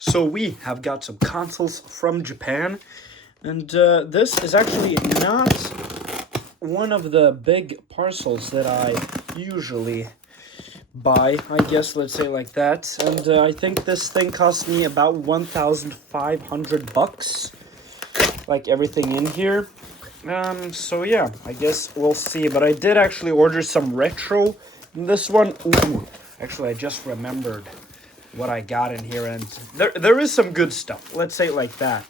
So we have got some consoles from Japan, and this is actually not one of the big parcels that I usually buy, I guess, let's say like that. And I think this thing cost me about 1,500 bucks, like everything in here. So yeah, I guess we'll see. But I did actually order some retro in this one. Ooh, actually, I just remembered what I got in here, and there is some good stuff. Let's say it like that.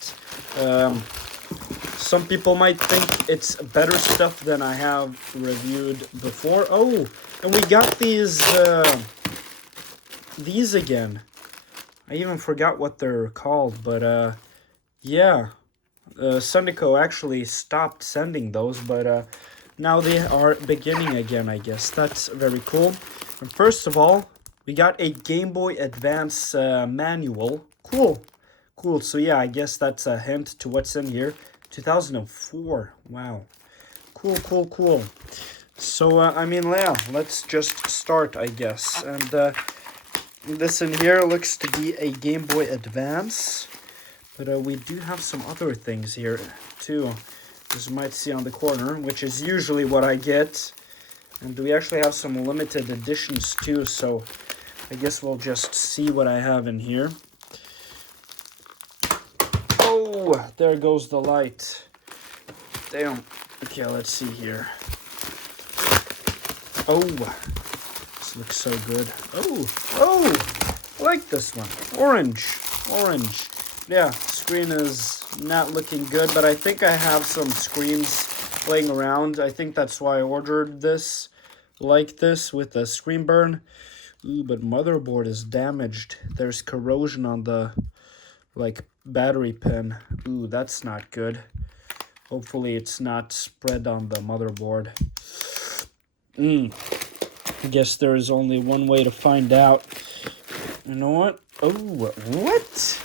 Some people might think it's better stuff than I have reviewed before. Oh, and we got these again. I even forgot what they're called, but yeah. Sunico actually stopped sending those, but now they are beginning again, I guess. That's very cool. And first of all, we got a Game Boy Advance manual. Cool. Cool. So yeah, I guess that's a hint to what's in here. 2004. Wow. Cool, cool, cool. So, I mean, yeah, let's just start, I guess. And this in here looks to be a Game Boy Advance. But we do have some other things here, too. As you might see on the corner, which is usually what I get. And we actually have some limited editions, too, so I guess we'll just see what I have in here. Oh, there goes the light. Damn. Okay, let's see here. Oh, this looks so good. Oh, I like this one. Orange. Yeah, screen is not looking good, but I think I have some screens laying around. I think that's why I ordered this like this with a screen burn. Ooh, but motherboard is damaged. There's corrosion on the, like, battery pin. Ooh, that's not good. Hopefully it's not spread on the motherboard. I guess there is only one way to find out. You know what? Oh, what?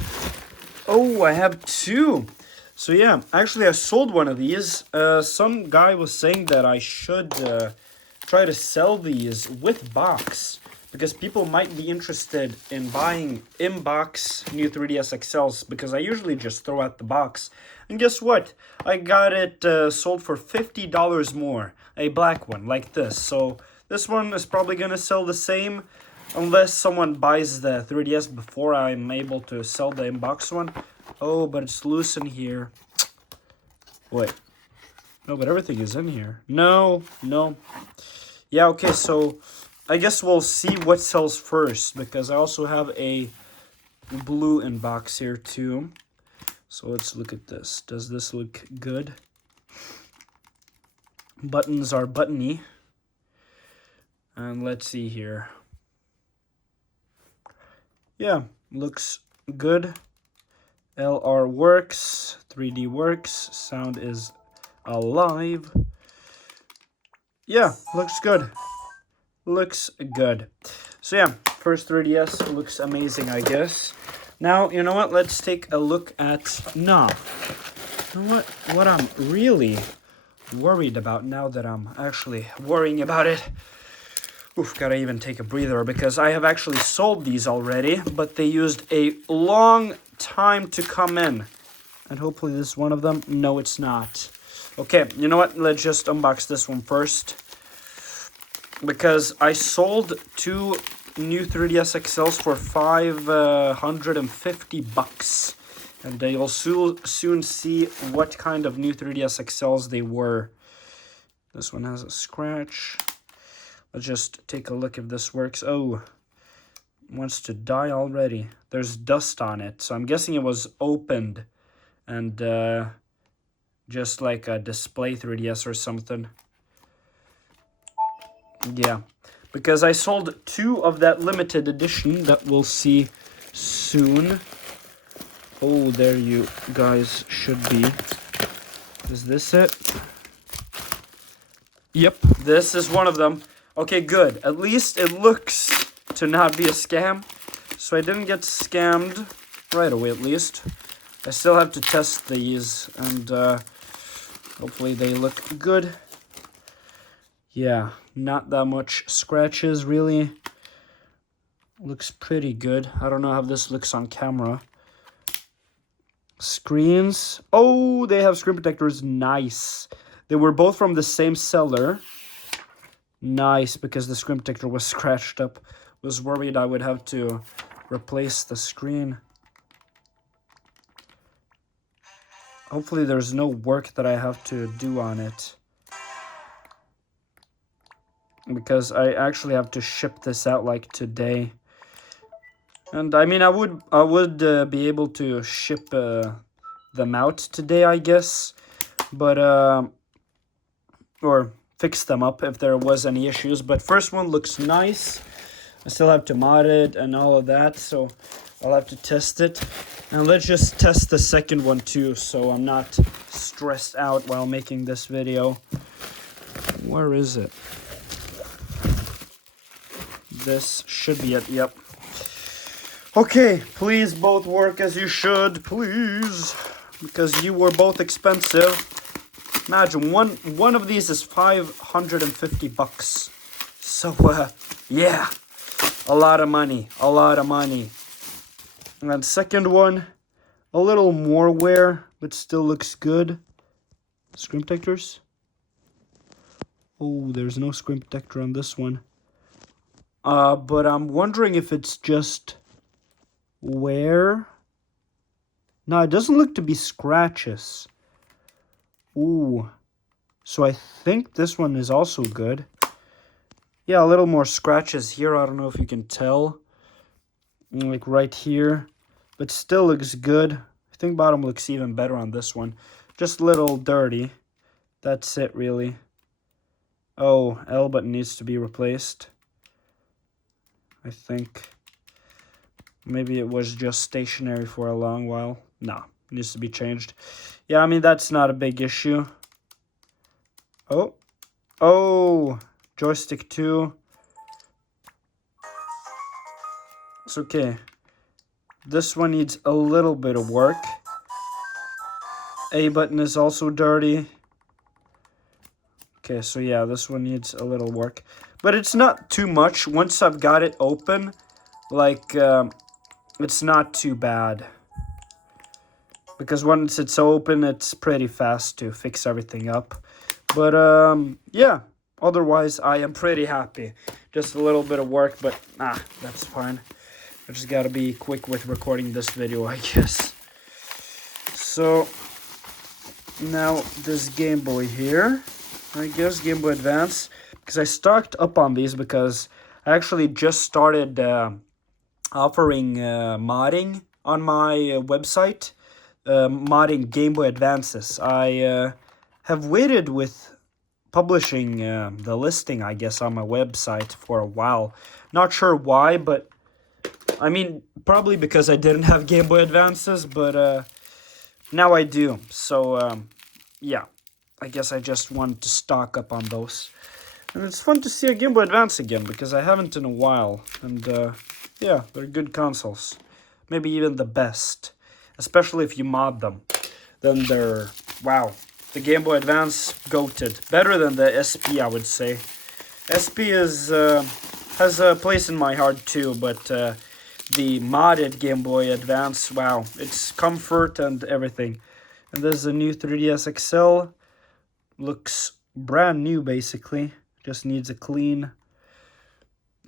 Oh, I have two. So yeah, actually I sold one of these. Some guy was saying that I should try to sell these with box, because people might be interested in buying in-box new 3DS XLs, because I usually just throw out the box. And guess what? I got it sold for $50 more. A black one, like this. So this one is probably going to sell the same, unless someone buys the 3DS before I'm able to sell the in-box one. Oh, but it's loose in here. Wait. No, but everything is in here. No. Yeah, okay, so I guess we'll see what sells first, because I also have a blue in-box here too. So let's look at this. Does this look good? Buttons are buttony. And let's see here. Yeah, looks good. LR works, 3D works, sound is alive. Yeah, looks good. So yeah, first 3DS looks amazing, I guess. Now, you know what? Let's take a look at... No. You know what I'm really worried about now that I'm actually worrying about it... Oof, gotta even take a breather, because I have actually sold these already, but they used a long time to come in. And hopefully this is one of them. No, it's not. Okay, you know what? Let's just unbox this one first. Because I sold two new 3DS XLs for 550 bucks. And you'll soon see what kind of new 3DS XLs they were. This one has a scratch. Let's just take a look if this works. Oh, it wants to die already. There's dust on it. So I'm guessing it was opened and just like a display 3DS or something. Yeah, because I sold two of that limited edition that we'll see soon. Oh, there you guys should be. Is this it? Yep, this is one of them. Okay, good. At least it looks to not be a scam. So I didn't get scammed right away, at least. I still have to test these, and hopefully they look good. Yeah, not that much scratches, really. Looks pretty good. I don't know how this looks on camera. Screens. Oh, they have screen protectors. Nice. They were both from the same seller. Nice, because the screen protector was scratched up. Was worried I would have to replace the screen. Hopefully there's no work that I have to do on it, because I actually have to ship this out like today. And I mean, I would be able to ship them out today, I guess, but or fix them up if there was any issues. But first one looks nice. I still have to mod it and all of that, so I'll have to test it. And let's just test the second one too, so I'm not stressed out while making this video. Where is it? This should be it, yep. Okay, please both work as you should, please. Because you were both expensive. Imagine, one of these is 550 bucks. So, yeah. A lot of money, a lot of money. And then second one, a little more wear, but still looks good. Screen protectors. Oh, there's no screen protector on this one. But I'm wondering if it's just wear. No, it doesn't look to be scratches. Ooh. So I think this one is also good. Yeah, a little more scratches here. I don't know if you can tell. Like right here. But still looks good. I think bottom looks even better on this one. Just a little dirty. That's it, really. Oh, L button needs to be replaced. I think. Maybe it was just stationary for a long while. No, it needs to be changed. Yeah, I mean, that's not a big issue. Oh. Oh. Joystick 2. It's okay. This one needs a little bit of work. A button is also dirty. Okay, so yeah, this one needs a little work. But it's not too much. Once I've got it open, like, it's not too bad. Because once it's open, it's pretty fast to fix everything up. But, yeah. Otherwise, I am pretty happy. Just a little bit of work, but, that's fine. I just gotta be quick with recording this video, I guess. So, now this Game Boy here, I guess, Game Boy Advance. Because I stocked up on these because I actually just started offering modding on my website. Modding Game Boy Advances. I have waited with publishing the listing, I guess, on my website for a while. Not sure why, but I mean, probably because I didn't have Game Boy Advances, but now I do. So, yeah, I guess I just wanted to stock up on those. And it's fun to see a Game Boy Advance again, because I haven't in a while. And, yeah, they're good consoles. Maybe even the best. Especially if you mod them. Then they're, wow. The Game Boy Advance, goated. Better than the SP, I would say. SP is, has a place in my heart too, but the modded Game Boy Advance, wow. It's comfort and everything. And there's a new 3DS XL. Looks brand new, basically. Just needs a clean.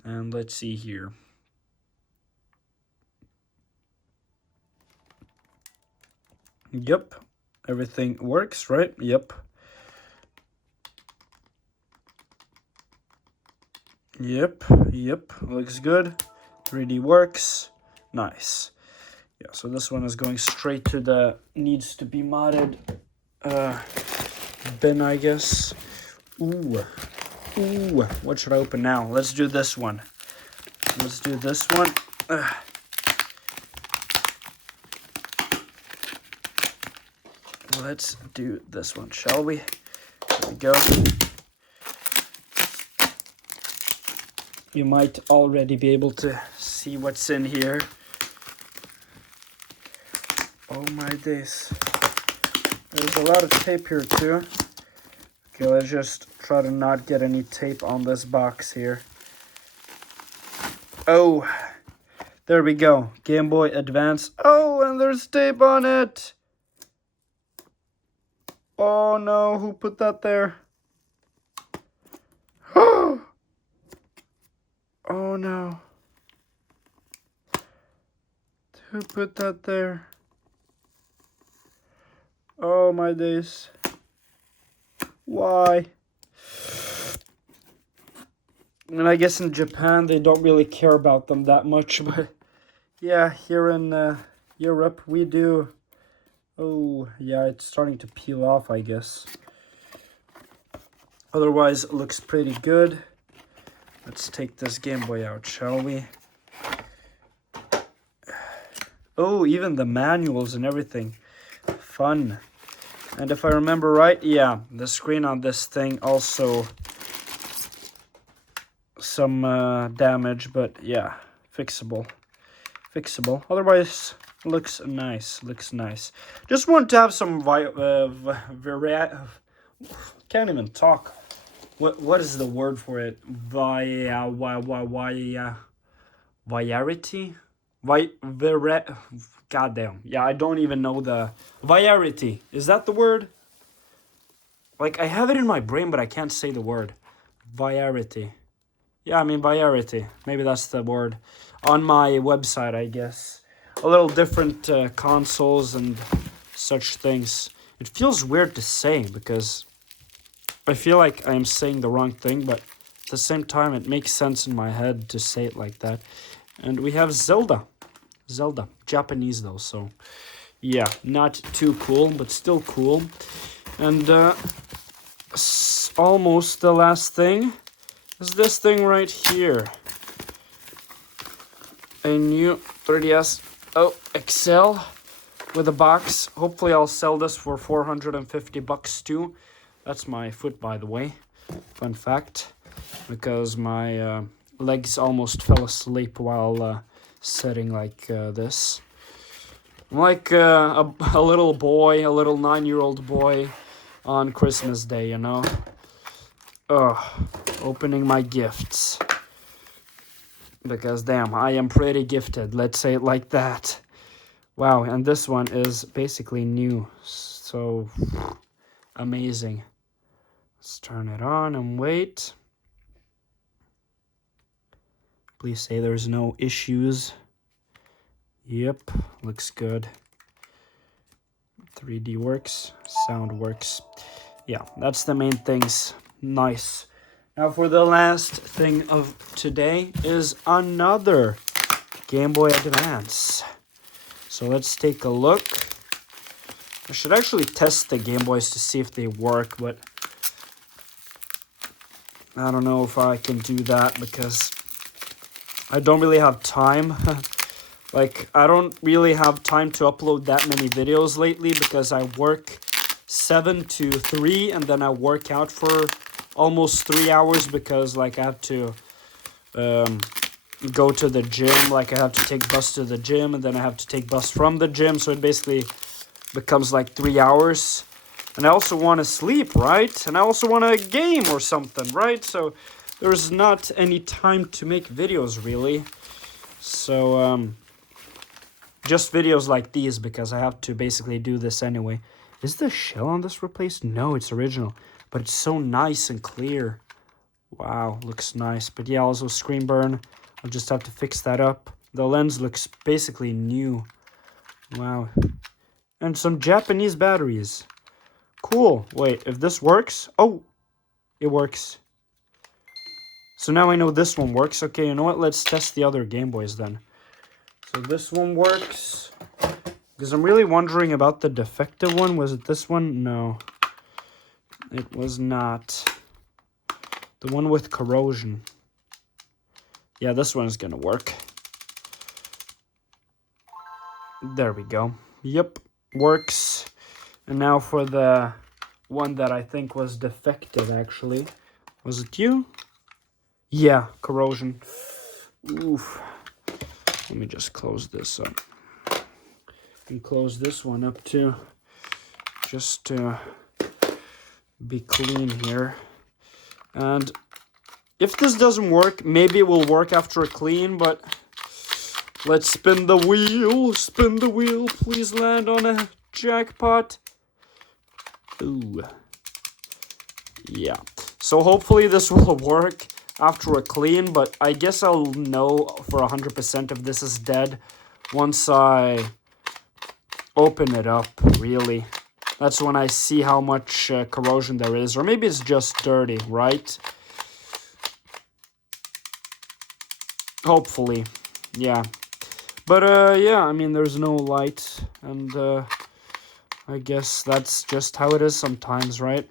And let's see here. Yep. Everything works, right? Yep. Yep. Looks good. 3D works. Nice. Yeah, so this one is going straight to the needs to be modded bin, I guess. Ooh, what should I open now? Let's do this one. Let's do this one. Let's do this one, shall we? Here we go. You might already be able to see what's in here. Oh my days. There's a lot of tape here too. Okay, let's just try to not get any tape on this box here. Oh, there we go. Game Boy Advance. Oh, and there's tape on it. Oh no, who put that there? Oh no. Who put that there? Oh my days. Why? And I guess in Japan they don't really care about them that much, but yeah, here in Europe we do. Oh, yeah, it's starting to peel off, I guess. Otherwise, it looks pretty good. Let's take this Game Boy out, shall we? Oh, even the manuals and everything. Fun. And if I remember right, yeah, the screen on this thing also some damage, but yeah, fixable. Otherwise, looks nice. Just want to have some can't even talk. What is the word for it? Variety? Goddamn. Yeah, I don't even know the variety. Is that the word? Like, I have it in my brain, but I can't say the word. Variety. Yeah, I mean variety. Maybe that's the word. On my website, I guess. A little different consoles and such things. It feels weird to say because I feel like I'm saying the wrong thing, but at the same time, it makes sense in my head to say it like that. And we have Zelda. Japanese though, so yeah, not too cool, but still cool. And almost the last thing is this thing right here. A new 3DS XL with a box. Hopefully I'll sell this for 450 bucks too. That's my foot, by the way. Fun fact. Because my legs almost fell asleep while sitting like this. I'm like a little boy, a little 9-year-old boy on Christmas Day, you know? Opening my gifts. Because damn, I am pretty gifted, let's say it like that. Wow, and this one is basically new. So amazing. Let's turn it on and wait. Please say there's no issues. Yep, looks good. 3D works, sound works. Yeah, that's the main things. Nice. Now for the last thing of today is another Game Boy Advance. So let's take a look. I should actually test the Game Boys to see if they work, but I don't know if I can do that because I don't really have time. Like, I don't really have time to upload that many videos lately because I work 7 to 3 and then I work out for almost 3 hours because, like, I have to go to the gym. Like, I have to take bus to the gym and then I have to take bus from the gym. So it basically becomes like 3 hours. And I also want to sleep, right? And I also want to game or something, right? So there's not any time to make videos, really. So, just videos like these because I have to basically do this anyway. Is the shell on this replaced? No, it's original. But it's so nice and clear. Wow, looks nice. But yeah, also screen burn. I'll just have to fix that up. The lens looks basically new. Wow. And some Japanese batteries. Cool. Wait, if this works... Oh, it works. So now I know this one works. Okay, you know what? Let's test the other Game Boys then. So this one works. Because I'm really wondering about the defective one. Was it this one? No. It was not. The one with corrosion. Yeah, this one is going to work. There we go. Yep, works. And now for the one that I think was defective, actually. Was it you? Yeah, corrosion. Oof. Let me just close this up. And close this one up too. Just to be clean here. And if this doesn't work, maybe it will work after a clean, but let's spin the wheel. Spin the wheel. Please land on a jackpot. Ooh. Yeah. So hopefully this will work after a clean, but I guess I'll know for 100% if this is dead once I open it up, really. That's when I see how much corrosion there is, or maybe it's just dirty, right? Hopefully, yeah. But yeah, I mean, there's no light, and I guess that's just how it is sometimes, right?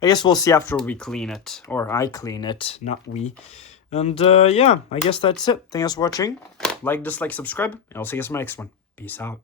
I guess we'll see after we clean it, or I clean it, not we. And yeah, I guess that's it. Thanks for watching. Like, dislike, subscribe, and I'll see you guys in my next one. Peace out.